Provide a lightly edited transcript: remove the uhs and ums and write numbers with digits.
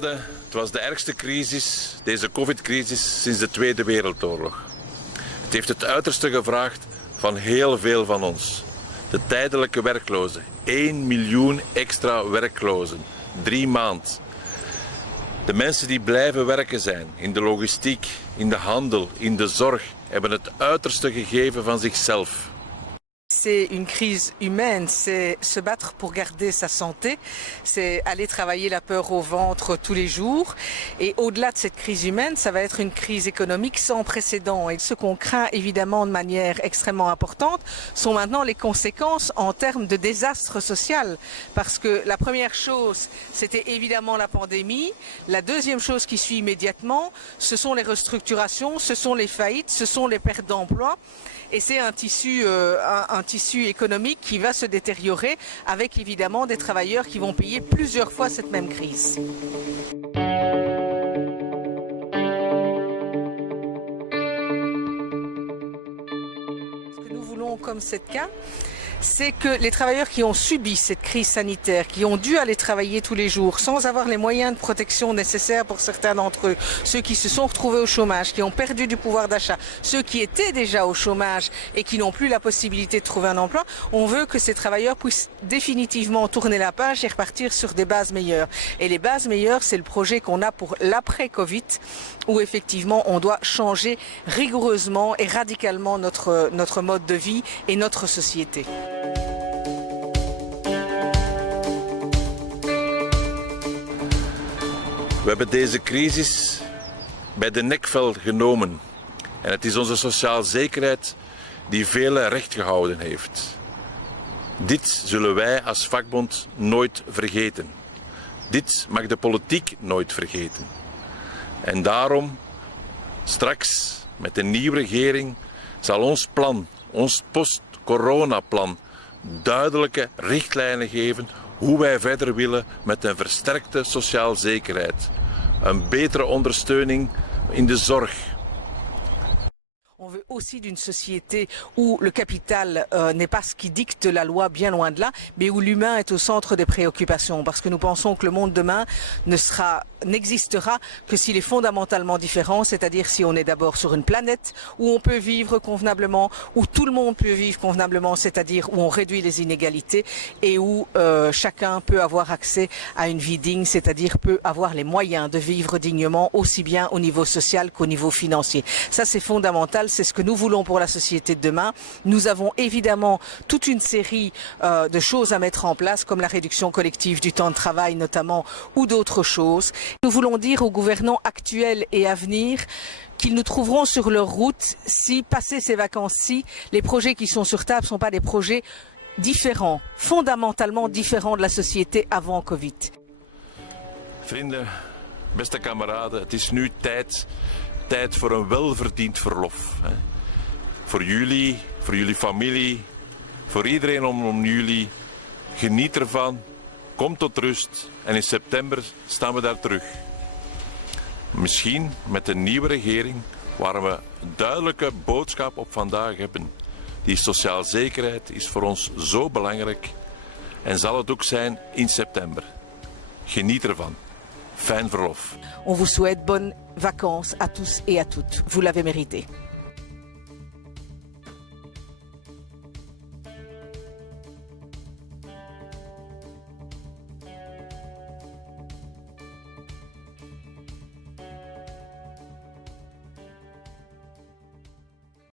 kameraden, het was de ergste crisis, deze COVID-crisis, sinds de Tweede Wereldoorlog. Het heeft het uiterste gevraagd van heel veel van ons. De tijdelijke werklozen, 1 miljoen extra werklozen, 3 maanden. De mensen die blijven werken zijn, in de logistiek, in de handel, in de zorg, hebben het uiterste gegeven van zichzelf. C'est une crise humaine, c'est se battre pour garder sa santé, c'est aller travailler la peur au ventre tous les jours. Et au-delà de cette crise humaine, ça va être une crise économique sans précédent. Et ce qu'on craint évidemment de manière extrêmement importante sont maintenant les conséquences en termes de désastre social. Parce que la première chose, c'était évidemment la pandémie. La deuxième chose qui suit immédiatement, ce sont les restructurations, ce sont les faillites, ce sont les pertes d'emplois. Et c'est un tissu économique qui va se détériorer avec évidemment des travailleurs qui vont payer plusieurs fois cette même crise. Ce que nous voulons comme c'est le cas, c'est que les travailleurs qui ont subi cette crise sanitaire, qui ont dû aller travailler tous les jours sans avoir les moyens de protection nécessaires pour certains d'entre eux, ceux qui se sont retrouvés au chômage, qui ont perdu du pouvoir d'achat, ceux qui étaient déjà au chômage et qui n'ont plus la possibilité de trouver un emploi, on veut que ces travailleurs puissent définitivement tourner la page et repartir sur des bases meilleures. Et les bases meilleures, c'est le projet qu'on a pour l'après-Covid, où effectivement on doit changer rigoureusement et radicalement notre mode de vie et notre société. We hebben deze crisis bij de nekvel genomen. En het is onze sociale zekerheid die velen recht gehouden heeft. Dit zullen wij als vakbond nooit vergeten. Dit mag de politiek nooit vergeten. En daarom, straks met een nieuwe regering, zal ons plan, ons post-corona-plan, duidelijke richtlijnen geven hoe wij verder willen met een versterkte sociale zekerheid. Een betere ondersteuning in de zorg. On veut aussi d'une société où le capital n'est pas ce qui dicte la loi, bien loin de là, mais où l'humain est au centre des préoccupations. Parce que nous pensons que le monde demain n'existera que s'il est fondamentalement différent, c'est-à-dire si on est d'abord sur une planète où on peut vivre convenablement, où tout le monde peut vivre convenablement, c'est-à-dire où on réduit les inégalités et où chacun peut avoir accès à une vie digne, c'est-à-dire peut avoir les moyens de vivre dignement, aussi bien au niveau social qu'au niveau financier. Ça, c'est fondamental. C'est ce que nous voulons pour la société de demain. Nous avons évidemment toute une série de choses à mettre en place, comme la réduction collective du temps de travail notamment, ou d'autres choses. Nous voulons dire aux gouvernants actuels et à venir qu'ils nous trouveront sur leur route si, passé ces vacances-ci, les projets qui sont sur table ne sont pas des projets différents, fondamentalement différents de la société avant Covid. Vrienden, beste kameraden, het is nu tijd voor een welverdiend verlof. Voor jullie familie, voor iedereen om jullie. Geniet ervan, kom tot rust en in september staan we daar terug. Misschien met een nieuwe regering waar we een duidelijke boodschap op vandaag hebben. Die sociale zekerheid is voor ons zo belangrijk en zal het ook zijn in september. Geniet ervan. Fijn verlof. On vous souhaite bonnes vacances à tous et à toutes. Vous l'avez mérité.